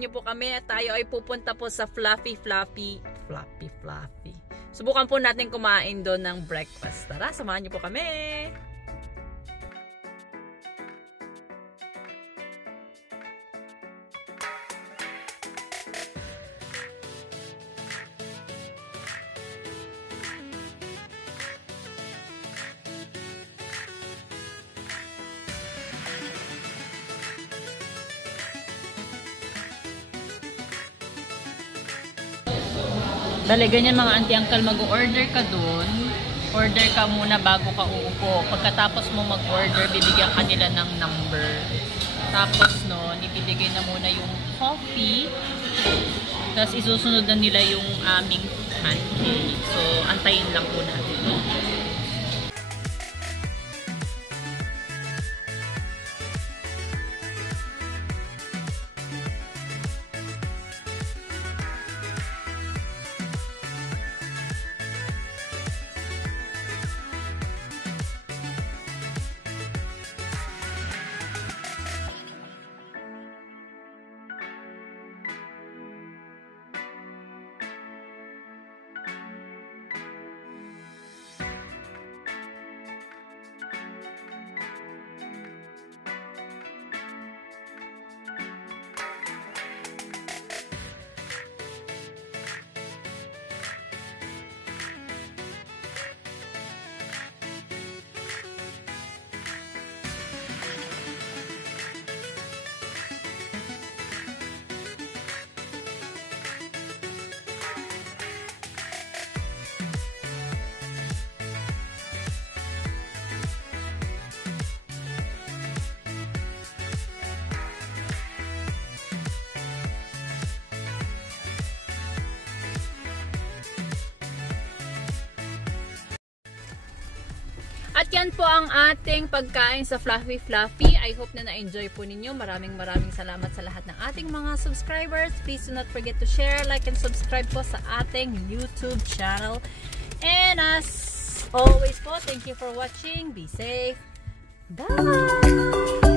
samahan niyo po kami at tayo ay pupunta po sa Fluffy. Subukan po natin kumain doon ng breakfast. Tara, samahan niyo po kami. Dali, ganyan mga auntie-uncle, mag-order ka dun. Order ka muna bago ka uupo. Pagkatapos mo mag-order, bibigyan ka nila ng number. Tapos nun, ibibigay na muna yung coffee. Tapos isusunod na nila yung aming pancake. So, antayin lang po natin. At yan po ang ating pagkain sa Fluffy. I hope na na-enjoy po ninyo. Maraming salamat sa lahat ng ating mga subscribers. Please do not forget to share, like, and subscribe po sa ating YouTube channel. And as always po, thank you for watching. Be safe. Bye!